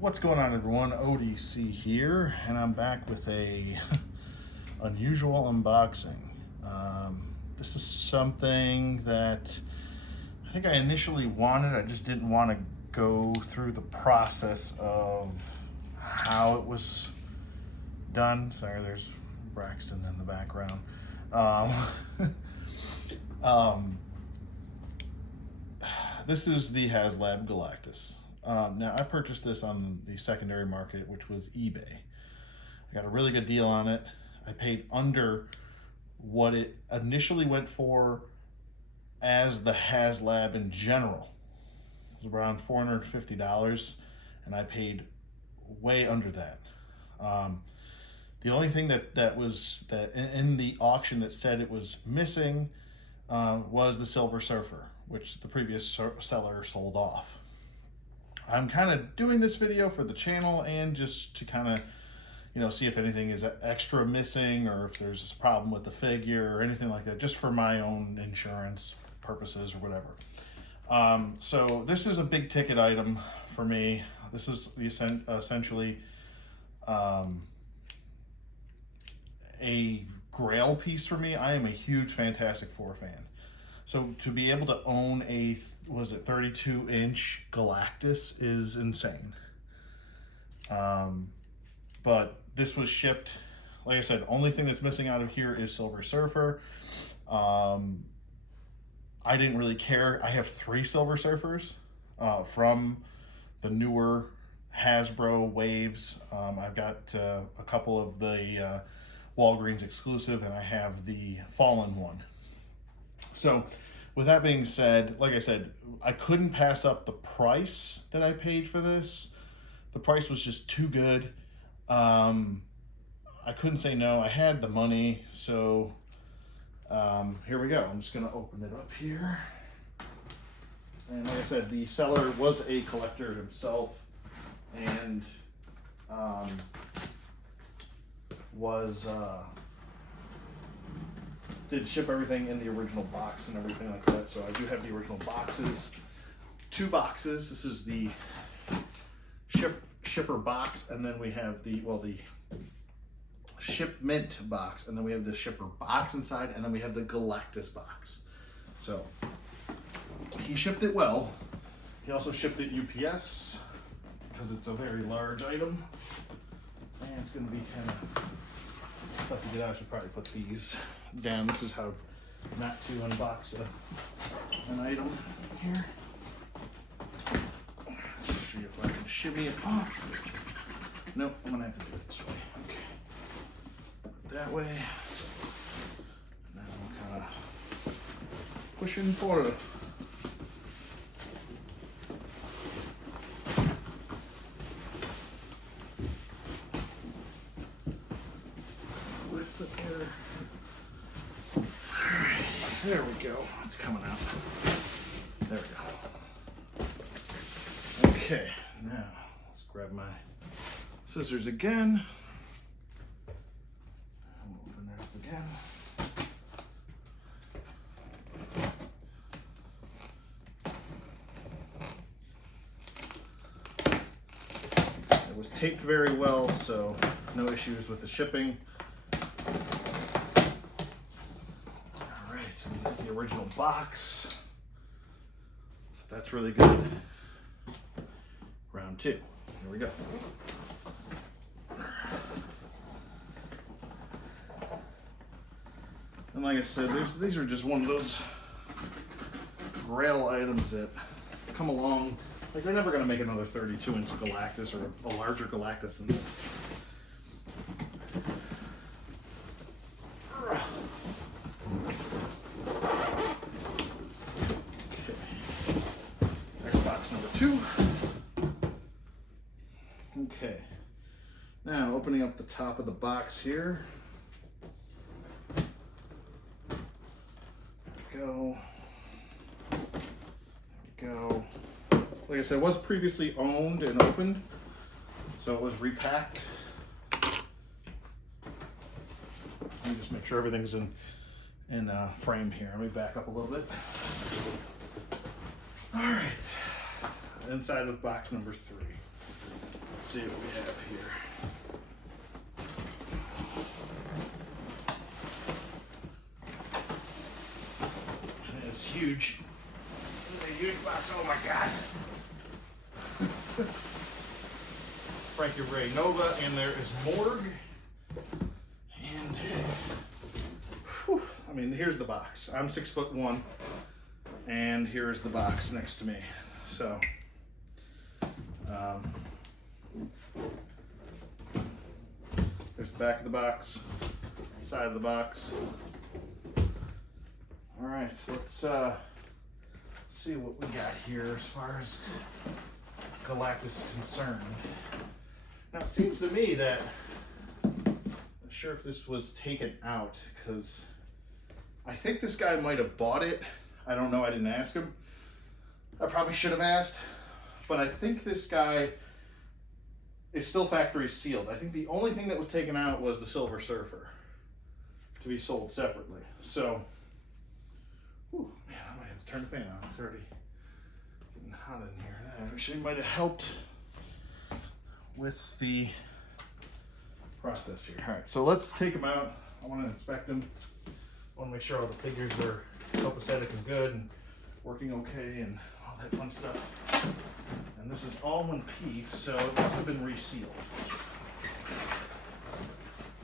What's going on, everyone? ODC here, and I'm back with a unusual unboxing. This is something that I think I initially wanted. I just didn't want to go through the process of how it was done. Sorry, there's Braxton in the background. This is the HASLAB Galactus. Now, I purchased this on the secondary market, which was eBay. I got a really good deal on it. I paid under what it initially went for as the HASLAB in general. It was around $450, and I paid way under that. The only thing that was in the auction that said it was missing was the Silver Surfer, which the previous seller sold off. I'm kind of doing this video for the channel and just to kind of, see if anything is extra missing or if there's a problem with the figure or anything like that, just for my own insurance purposes or whatever. So this is a big ticket item for me. This is essentially a grail piece for me. I am a huge Fantastic Four fan. So to be able to own a, 32-inch Galactus is insane. But this was shipped, like I said, only thing that's missing out of here is Silver Surfer. I didn't really care. I have 3 Silver Surfers from the newer Hasbro waves. I've got a couple of the Walgreens exclusive, and I have the Fallen one. So with that being said, like I said, I couldn't pass up the price that I paid for this. The price was just too good. I couldn't say no. I had the money, so here we go. I'm just gonna open it up here. And like I said, the seller was a collector himself, and did ship everything in the original box and everything like that. So I do have the original boxes, 2 boxes. This is the shipper box, and then we have the shipment box, and then we have the shipper box inside, and then we have the Galactus box. So he shipped it well. He also shipped it UPS because it's a very large item, and it's going to be kind of tough to get out. I should probably put these down. This is how not to unbox an item here. Let's see if I can shimmy it off. Nope, I'm gonna have to do it this way. Okay. Put it that way. And then I'm kind of pushing forward. Lift it there. There we go. It's coming out. There we go. Okay, now let's grab my scissors again. Open it up again. It was taped very well, so no issues with the shipping. So this is the original box. So that's really good. Round 2. Here we go. And like I said, these are just one of those grail items that come along. Like, they're never going to make another 32-inch Galactus or a larger Galactus than this. Okay, now opening up the top of the box here. There we go. There we go. Like I said, it was previously owned and opened, so it was repacked. Let me just make sure everything's in frame here. Let me back up a little bit. All right, inside of box number 3. Let's see what we have here. It's huge. It's a huge box. Oh my God. Frankie Ray Nova, and there is Morgue. And whew, I mean, here's the box. I'm 6'1", and here's the box next to me. So, there's the back of the box, side of the box. All right, so let's see what we got here as far as Galactus is concerned. Now, it seems to me that, I'm not sure if this was taken out, because I think this guy might have bought it. I don't know, I didn't ask him. I probably should have asked, but I think this guy is still factory sealed. I think the only thing that was taken out was the Silver Surfer to be sold separately. So, whew, man, I might have to turn the fan on. It's already getting hot in here. That actually might have helped with the process here. All right, so let's take them out. I want to inspect them. I want to make sure all the figures are copacetic and good and working okay and all that fun stuff. And this is all one piece, so it must have been resealed.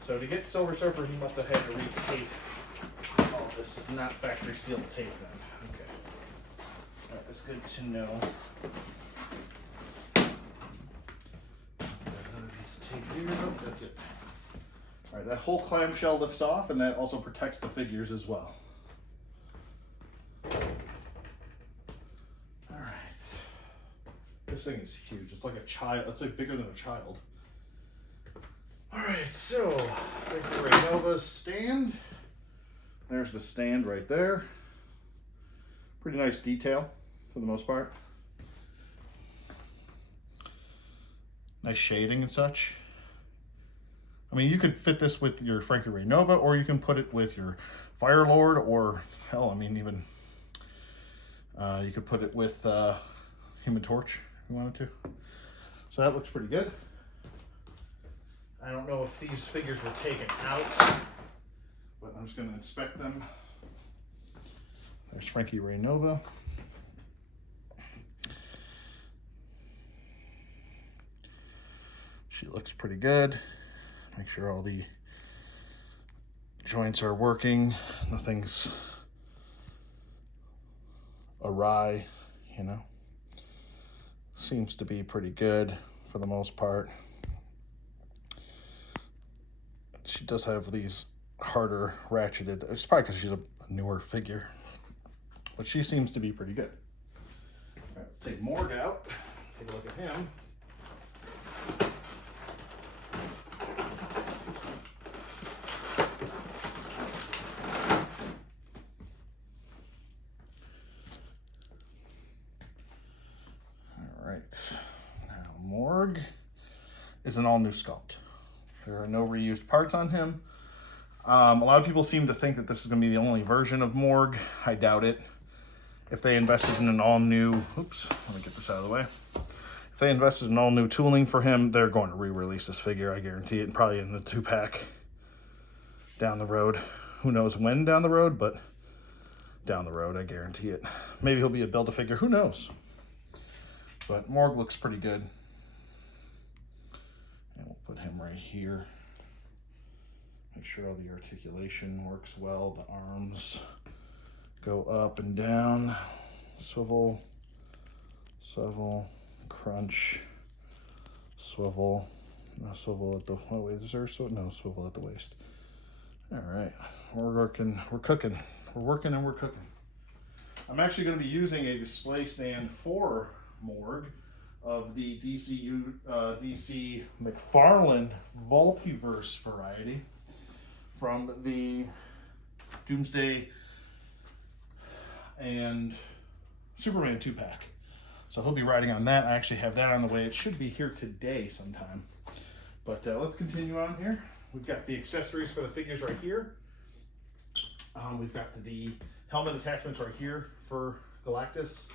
So to get Silver Surfer, he must have had to re-tape all this. Is not factory sealed tape then. Okay. That is good to know. Another piece of tape here. Oh, that's it. All right, that whole clamshell lifts off, and that also protects the figures as well. All right. This thing is huge. It's like a child. It's like bigger than a child. All right, so Frankie Ray Nova's stand. There's the stand right there. Pretty nice detail for the most part. Nice shading and such. I mean, you could fit this with your Frankie Ray Nova, or you can put it with your Fire Lord, or hell, I mean, even you could put it with Human Torch if you wanted to. So that looks pretty good. I don't know if these figures were taken out, but I'm just going to inspect them. There's Frankie Ray Nova. She looks pretty good. Make sure all the joints are working. Nothing's awry, you know. Seems to be pretty good for the most part. She does have these harder ratcheted. It's probably because she's a newer figure, but she seems to be pretty good. All right, let's take Morgue out. Take a look at him. All right, now Morgue is an all-new sculpt. There are no reused parts on him. A lot of people seem to think that this is going to be the only version of Morgue. I doubt it. If they invested in an all-new, oops, let me get this out of the way. If they invested in all-new tooling for him, they're going to re-release this figure, I guarantee it, and probably in the 2-pack down the road. Who knows when down the road, but down the road, I guarantee it. Maybe he'll be a Build-A-Figure, who knows? But Morgue looks pretty good. And we'll put him right here. Make sure all the articulation works well. The arms go up and down. Swivel, swivel, crunch, swivel. No swivel at the, oh wait, is there a swivel? No, swivel at the waist. All right, we're working, we're cooking. We're working and we're cooking. I'm actually going to be using a display stand for Morgue of the DC McFarlane Multiverse variety from the Doomsday and Superman 2-pack. So he'll be riding on that. I actually have that on the way. It should be here today sometime. But let's continue on here. We've got the accessories for the figures right here. We've got the helmet attachments right here for Galactus.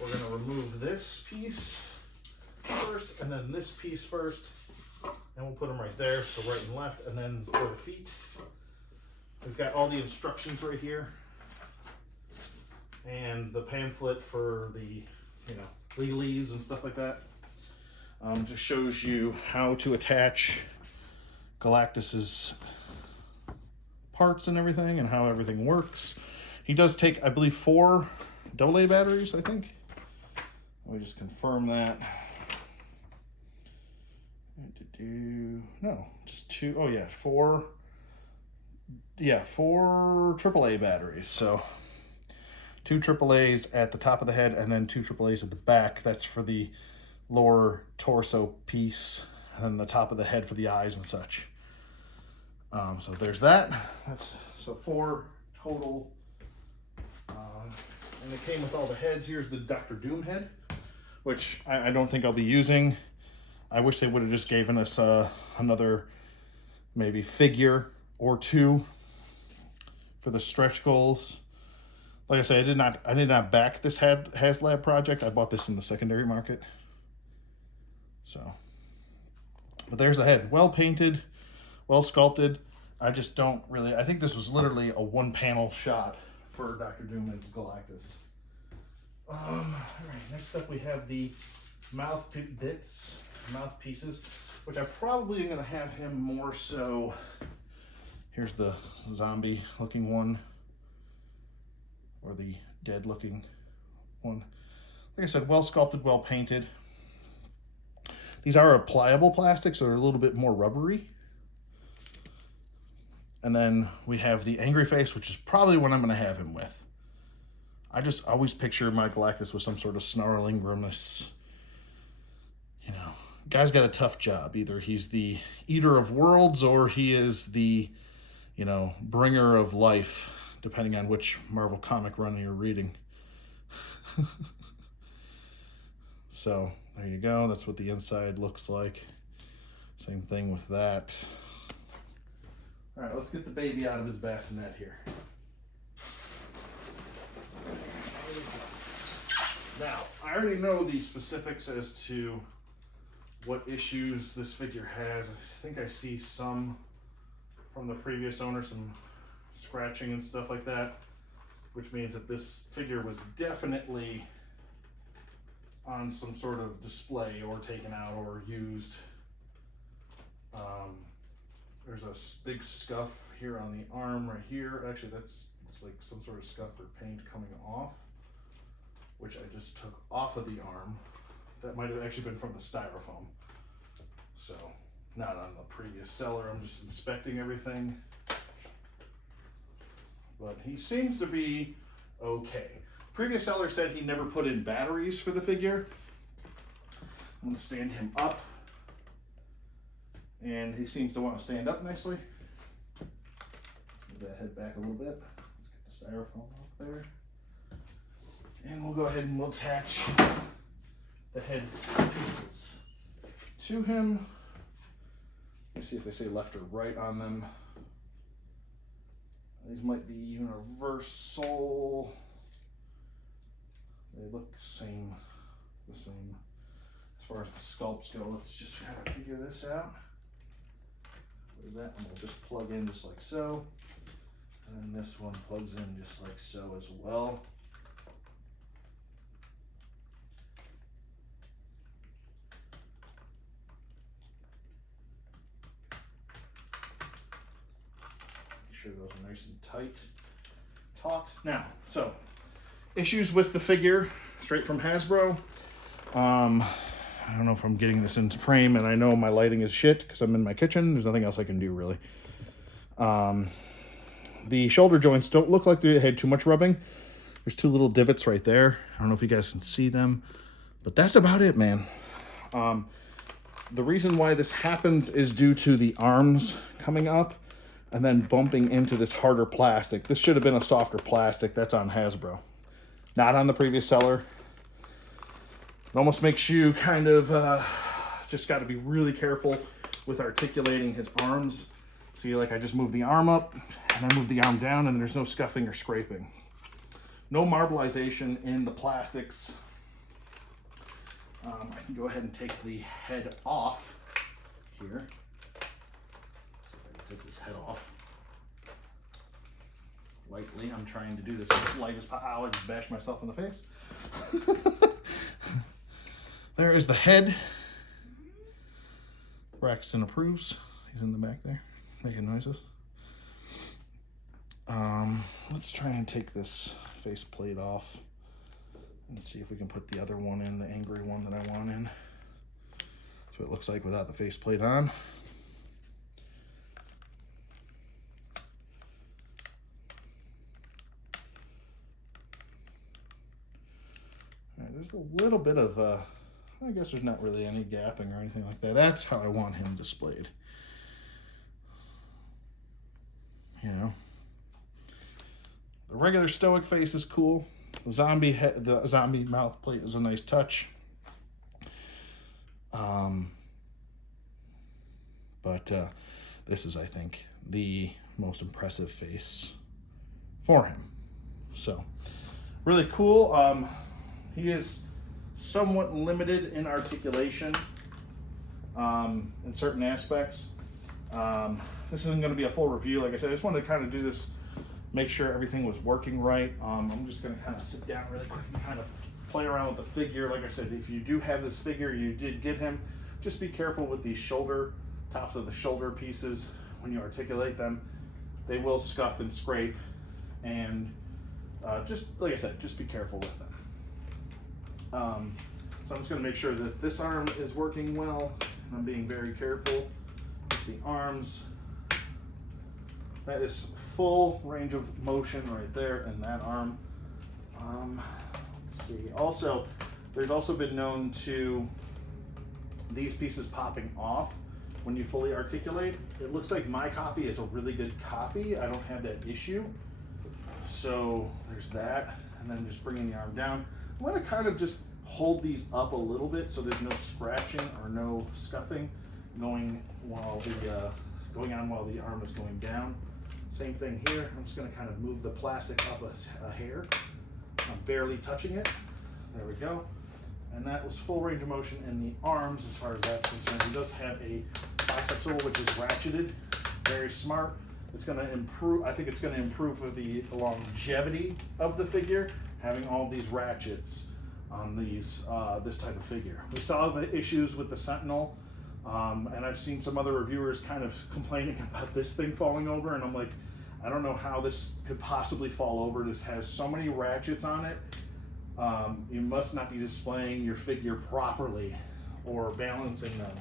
We're going to remove this piece first, and then this piece first, and we'll put them right there, so right and left, and then for the feet, we've got all the instructions right here, and the pamphlet for the, you know, legalese and stuff like that. Just shows you how to attach Galactus's parts and everything, and how everything works. He does take, I believe, 4 AA batteries, I think. Let me just confirm that. No, just 2. Oh yeah, 4. Yeah, 4 AAA batteries. So 2 AAAs at the top of the head, and then 2 AAAs at the back. That's for the lower torso piece, and then the top of the head for the eyes and such. So there's that. So 4 total. And it came with all the heads. Here's the Dr. Doom head, which I don't think I'll be using. I wish they would have just given us another maybe figure or 2 for the stretch goals. Like I said, I did not back this HASLAB project. I bought this in the secondary market. So, but there's the head, well painted, well sculpted. I just don't really, I think this was literally a 1-panel shot for Dr. Doom and Galactus. All right, next up we have the mouthpieces, which I probably am going to have him more so. Here's the zombie looking one, or the dead looking one. Like I said, well sculpted, well painted. These are a pliable plastic, so they're a little bit more rubbery. And then we have the angry face, which is probably what I'm going to have him with. I just always picture my Galactus with some sort of snarling grimace. You know, guy's got a tough job. Either he's the eater of worlds, or he is the, you know, bringer of life, depending on which Marvel comic run you're reading. So there you go. That's what the inside looks like. Same thing with that. All right, let's get the baby out of his bassinet here. Now, I already know the specifics as to what issues this figure has. I think I see some from the previous owner, some scratching and stuff like that, which means that this figure was definitely on some sort of display or taken out or used. There's a big scuff here on the arm right here. Actually, it's like some sort of scuff or paint coming off, which I just took off of the arm. That might have actually been from the styrofoam. So, not on the previous seller. I'm just inspecting everything. But he seems to be okay. Previous seller said he never put in batteries for the figure. I'm going to stand him up. And he seems to want to stand up nicely. Move that head back a little bit. Let's get the styrofoam off there. And we'll go ahead and we'll attach the head pieces to him. Let's see if they say left or right on them. These might be universal. They look the same. As far as the sculpts go, let's just kind of figure this out. That one will just plug in just like so, and then this one plugs in just like so as well. Make sure those are nice and tight, taut. Now, so issues with the figure straight from Hasbro. I don't know if I'm getting this into frame, and I know my lighting is shit because I'm in my kitchen. There's nothing else I can do, really. The shoulder joints don't look like they had too much rubbing. There's 2 little divots right there. I don't know if you guys can see them, but that's about it, man. The reason why this happens is due to the arms coming up and then bumping into this harder plastic. This should have been a softer plastic. That's on Hasbro, not on the previous seller. It almost makes you kind of just got to be really careful with articulating his arms. See, like I just moved the arm up and I moved the arm down, and there's no scuffing or scraping. No marbleization in the plastics. I can go ahead and take the head off here. See if I can take this head off lightly. I'm trying to do this as light as possible. Ow, I just bashed myself in the face. There is the head. Braxton approves. He's in the back there, making noises. Let's try and take this face plate off and see if we can put the other one in, the angry one that I want in. That's what it looks like without the face plate on. All right, there's a little bit of, I guess there's not really any gapping or anything like that. That's how I want him displayed. You know, the regular stoic face is cool. The zombie head, the zombie mouth plate is a nice touch. But this is, I think, the most impressive face for him. So, really cool. He is somewhat limited in articulation in certain aspects. This isn't going to be a full review. Like I said, I just wanted to kind of do this, make sure everything was working right. I'm just going to kind of sit down really quick and kind of play around with the figure. Like I said, if you do have this figure, you did get him, just be careful with these shoulder, tops of the shoulder pieces. When you articulate them, they will scuff and scrape. And just, like I said, just be careful with them. So I'm just going to make sure that this arm is working well. I'm being very careful with the arms. That is full range of motion right there in that arm. Let's see. Also, there's also been known to these pieces popping off when you fully articulate. It looks like my copy is a really good copy. I don't have that issue. So there's that. And then just bringing the arm down. I want to kind of just hold these up a little bit so there's no scratching or no scuffing going while going on while the arm is going down. Same thing here. I'm just going to kind of move the plastic up a hair. I'm barely touching it. There we go. And that was full range of motion in the arms as far as that's concerned. He does have a bicep swivel which is ratcheted. Very smart. It's going to improve. I think it's going to improve for the longevity of the figure, having all these ratchets on these this type of figure. We saw the issues with the Sentinel, and I've seen some other reviewers kind of complaining about this thing falling over, and I'm like, I don't know how this could possibly fall over. This has so many ratchets on it. You must not be displaying your figure properly or balancing them.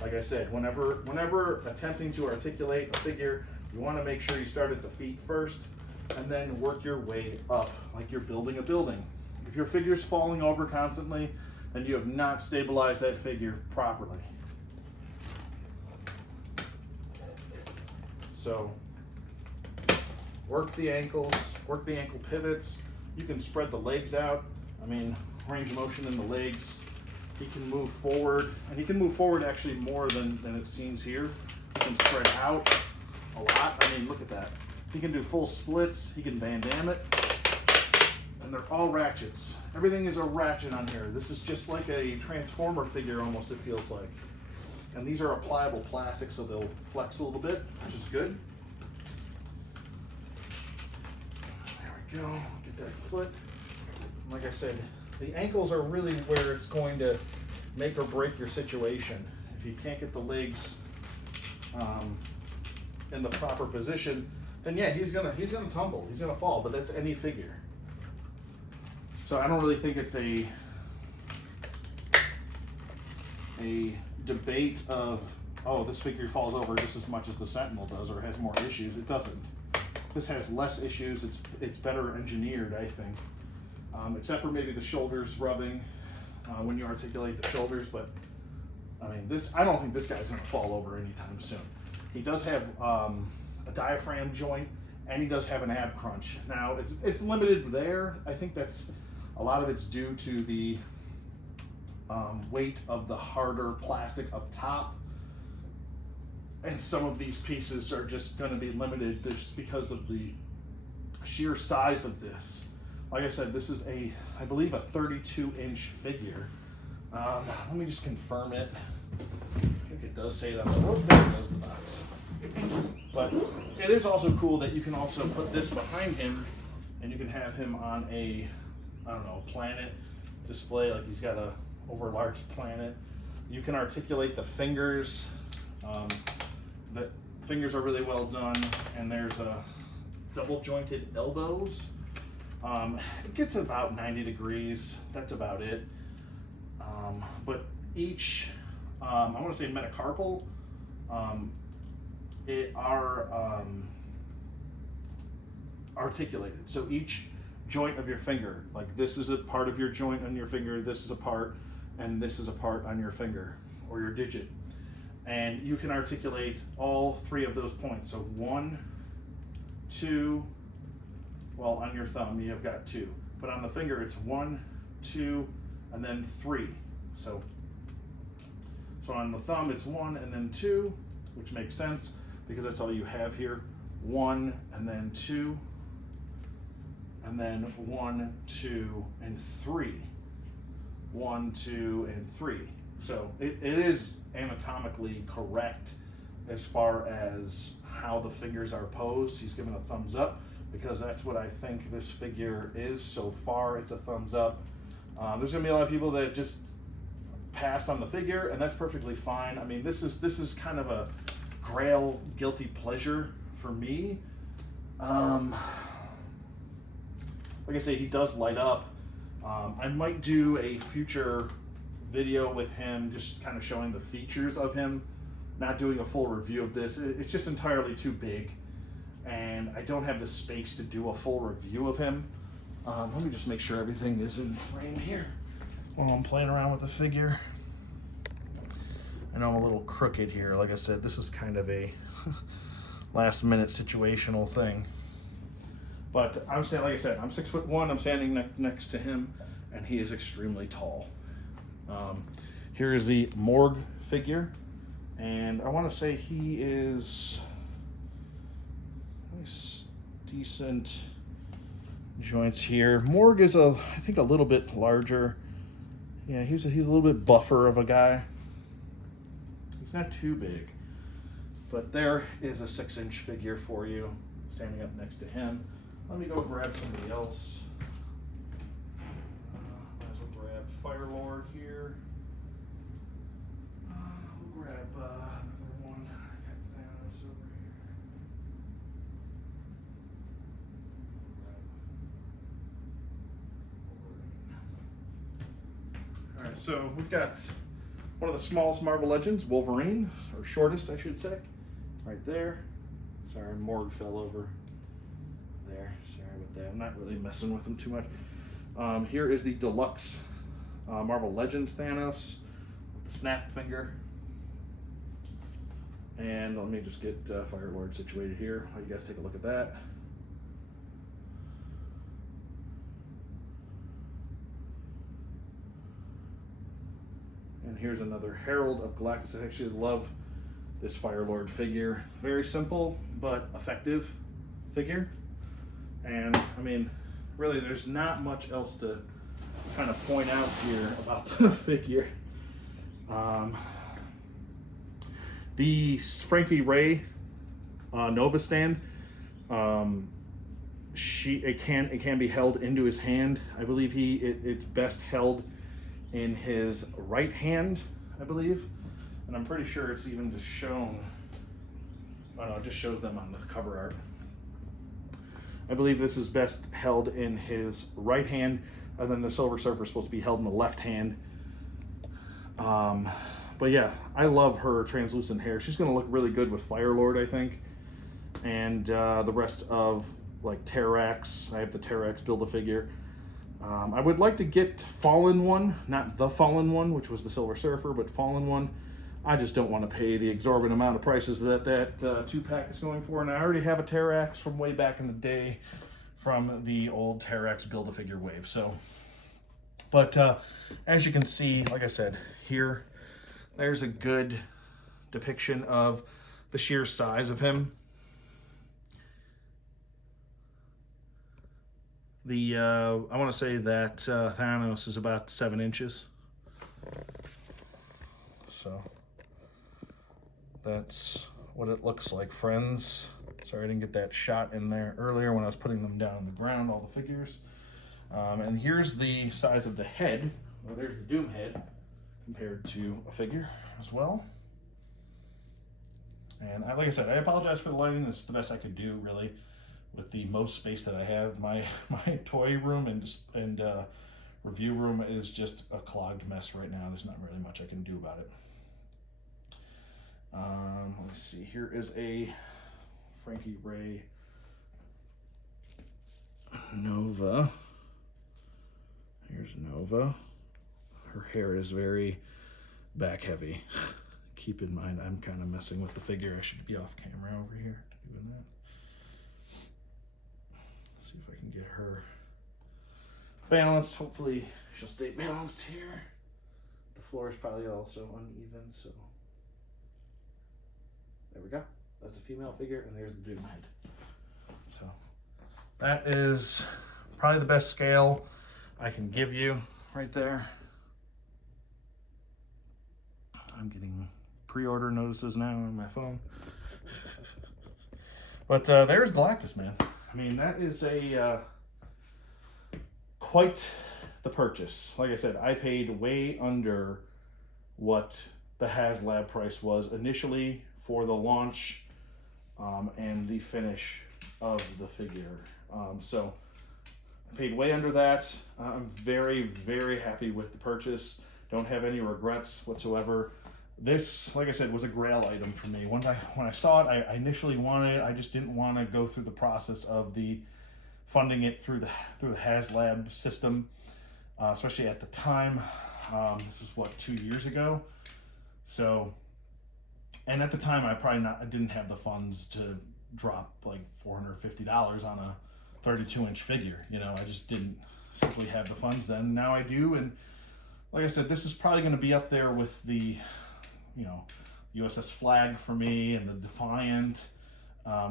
Like I said, whenever attempting to articulate a figure, you want to make sure you start at the feet first and then work your way up like you're building a building. If your figure's falling over constantly, then you have not stabilized that figure properly. So work the ankles, work the ankle pivots. You can spread the legs out. I mean, range of motion in the legs. He can move forward, and he can move forward actually more than it seems here. He can spread out a lot. I mean, look at that. He can do full splits. He can Van Damme it. And they're all ratchets. Everything is a ratchet on here. This is just like a Transformer figure almost, it feels like. And these are a pliable plastic, so they'll flex a little bit, which is good. There we go. Get that foot. Like I said, the ankles are really where it's going to make or break your situation. If you can't get the legs in the proper position, then yeah, he's gonna tumble. He's gonna fall. But that's any figure. So I don't really think it's a debate of, oh, this figure falls over just as much as the Sentinel does or has more issues. It doesn't. This has less issues. It's better engineered, I think. Except for maybe the shoulders rubbing when you articulate the shoulders. But I mean, I don't think this guy's gonna fall over anytime soon. He does have a diaphragm joint, and he does have an ab crunch. Now it's limited there. I think that's a lot of it's due to the weight of the harder plastic up top, and some of these pieces are just going to be limited just because of the sheer size of this. Like I said, this is I believe a 32-inch figure. Let me just confirm it. I think it does say that on the road. There goes the box. But it is also cool that you can also put this behind him, and you can have him on a, I don't know, planet display, like he's got a overlarge planet. You can articulate the fingers. The fingers are really well done, and there's a double jointed elbows. It gets about 90 degrees. That's about it. But each, I want to say metacarpal, are articulated. So each joint of your finger, like this is a part of your joint on your finger, this is a part, and this is a part on your finger or your digit. And you can articulate all three of those points. So 1, 2, well, on your thumb you have got 2, but on the finger it's 1, 2, and then 3. So on the thumb it's 1 and then 2, which makes sense because that's all you have here. 1 and then 2, and then 1, 2, and 3. 1, 2, and 3. So it is anatomically correct as far as how the fingers are posed. He's given a thumbs up because that's what I think this figure is so far. It's a thumbs up. There's gonna be a lot of people that just passed on the figure, and that's perfectly fine. I mean, this is kind of a Grail guilty pleasure for me. Like I say, he does light up. I might do a future video with him just kind of showing the features of him, not doing a full review of this. It's just entirely too big, and I don't have the space to do a full review of him. Let me just make sure everything is in frame here while I'm playing around with the figure. I know I'm a little crooked here. Like I said, this is kind of a last minute situational thing. But I'm saying, like I said, I'm 6'1". I'm standing next to him, and he is extremely tall. Here is the Morg figure, and I want to say he is nice, decent joints here. Morg is I think a little bit larger. Yeah, he's a little bit buffer of a guy. He's not too big, but there is a 6-inch figure for you, standing up next to him. Let me go grab somebody else. Might as well grab Firelord here. We'll grab another one. I got Thanos over here. All right, so we've got one of the smallest Marvel Legends, Wolverine, or shortest, I should say, right there. Sorry, Morg fell over. There, sorry about that. I'm not really messing with them too much. Here is the deluxe Marvel Legends Thanos with the snap finger. And let me just get Firelord situated here while you guys take a look at that. And here's another Herald of Galactus. I actually love this Firelord figure. Very simple, but effective figure. And I mean, really, there's not much else to kind of point out here about the figure. The Frankie Ray Nova stand, it can be held into his hand. I believe it's best held in his right hand, I believe, and I'm pretty sure it's even just shown. Oh no, it just shows them on the cover art. I believe this is best held in his right hand, and then the Silver Surfer is supposed to be held in the left hand. But yeah, I love her translucent hair. She's going to look really good with Firelord, I think. And the rest of, like, Terrax. I have the Terrax Build-A-Figure. I would like to get Fallen One, not the Fallen One, which was the Silver Surfer, but Fallen One. I just don't want to pay the exorbitant amount of prices that 2-pack is going for. And I already have a Terrax from way back in the day from the old Terrax Build-A-Figure wave. So, but as you can see, like I said, here, there's a good depiction of the sheer size of him. I want to say that Thanos is about 7 inches. So that's what it looks like, friends. Sorry I didn't get that shot in there earlier when I was putting them down on the ground, all the figures. And here's the size of the head. Well, there's the Doom head compared to a figure as well. And like I said, I apologize for the lighting. This is the best I could do, really, with the most space that I have. My toy room and review room is just a clogged mess right now. There's not really much I can do about it. Let me see. Here is a Frankie Ray Nova. Here's Nova. Her hair is very back heavy. Keep in mind, I'm kind of messing with the figure. I should be off camera over here doing that. Let's see if I can get her balanced. Hopefully she'll stay balanced here. The floor is probably also uneven, so there we go. That's a female figure, and there's the Doom head. So that is probably the best scale I can give you right there. I'm getting pre-order notices now on my phone. But there's Galactus, man. I mean, that is a quite the purchase. Like I said, I paid way under what the HASLAB price was initially for the launch and the finish of the figure. So I paid way under that. I'm very, very happy with the purchase. Don't have any regrets whatsoever. This, like I said, was a grail item for me. When I saw it, I initially wanted it. I just didn't want to go through the process of the funding it through the HASLAB system, especially at the time. This was what, 2 years ago. So, and at the time, I didn't have the funds to drop like $450 on a 32-inch figure. You know, I just didn't simply have the funds then. Now I do, and like I said, this is probably going to be up there with the, you know, USS Flag for me and the Defiant.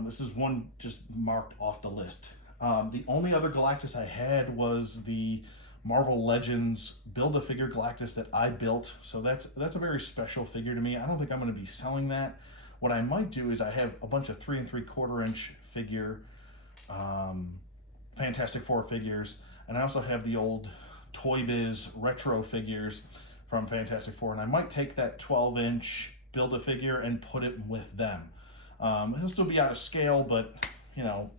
This is one just marked off the list. The only other Galactus I had was the Marvel Legends Build-A-Figure Galactus that I built. So that's a very special figure to me. I don't think I'm going to be selling that. What I might do is I have a bunch of 3 3/4 inch figure Fantastic Four figures, and I also have the old Toy Biz retro figures from Fantastic Four, and I might take that 12-inch Build-A-Figure and put it with them. He'll still be out of scale, but, you know,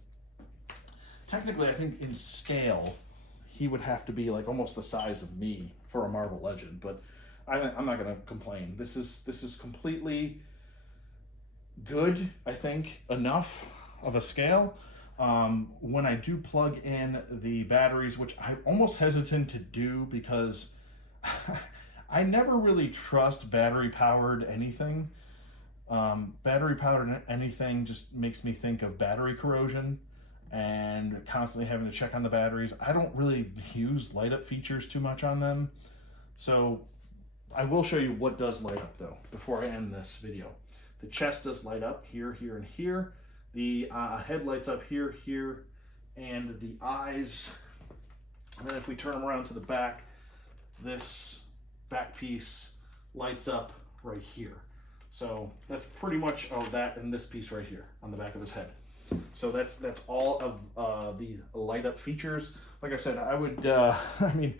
technically I think in scale he would have to be like almost the size of me for a Marvel Legend, but I'm not going to complain. This is completely good, I think, enough of a scale. When I do plug in the batteries, which I'm almost hesitant to do because I never really trust battery-powered anything. Battery-powered anything just makes me think of battery corrosion and constantly having to check on the batteries. I don't really use light-up features too much on them. So I will show you what does light up, though, before I end this video. The chest does light up here, here, and here. The head lights up here, here, and the eyes. And then if we turn them around to the back, this back piece lights up right here. So that's pretty much that and this piece right here on the back of his head. So that's all of the light up features. Like I said, I would, I mean,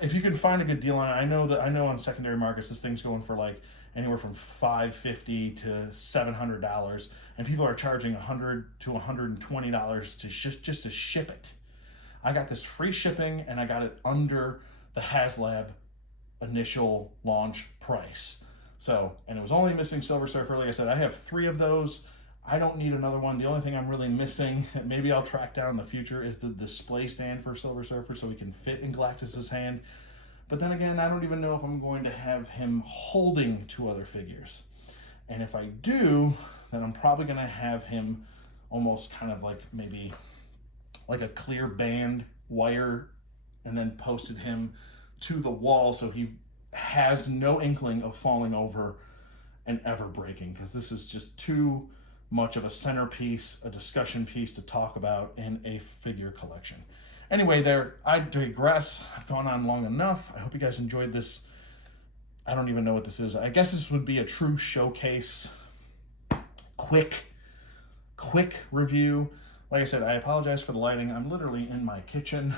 if you can find a good deal on it, I know on secondary markets this thing's going for like anywhere from $550 to $700, and people are charging $100 to $120 to just to ship it. I got this free shipping, and I got it under the HASLAB initial launch price. So, and it was only missing Silver Surfer. Like I said, I have 3 of those. I don't need another one. The only thing I'm really missing that maybe I'll track down in the future is the display stand for Silver Surfer so he can fit in Galactus's hand. But then again, I don't even know if I'm going to have him holding 2 other figures. And if I do, then I'm probably going to have him almost kind of like maybe like a clear band wire and then posted him to the wall so he has no inkling of falling over and ever breaking, because this is just too much of a centerpiece, a discussion piece to talk about in a figure collection. Anyway, I digress. I've gone on long enough. I hope you guys enjoyed this. I don't even know what this is. I guess this would be a true showcase. Quick review. Like I said, I apologize for the lighting. I'm literally in my kitchen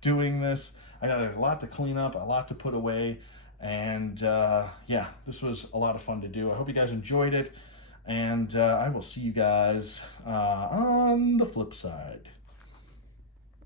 doing this. I got a lot to clean up, a lot to put away. And yeah, this was a lot of fun to do. I hope you guys enjoyed it. And I will see you guys on the flip side.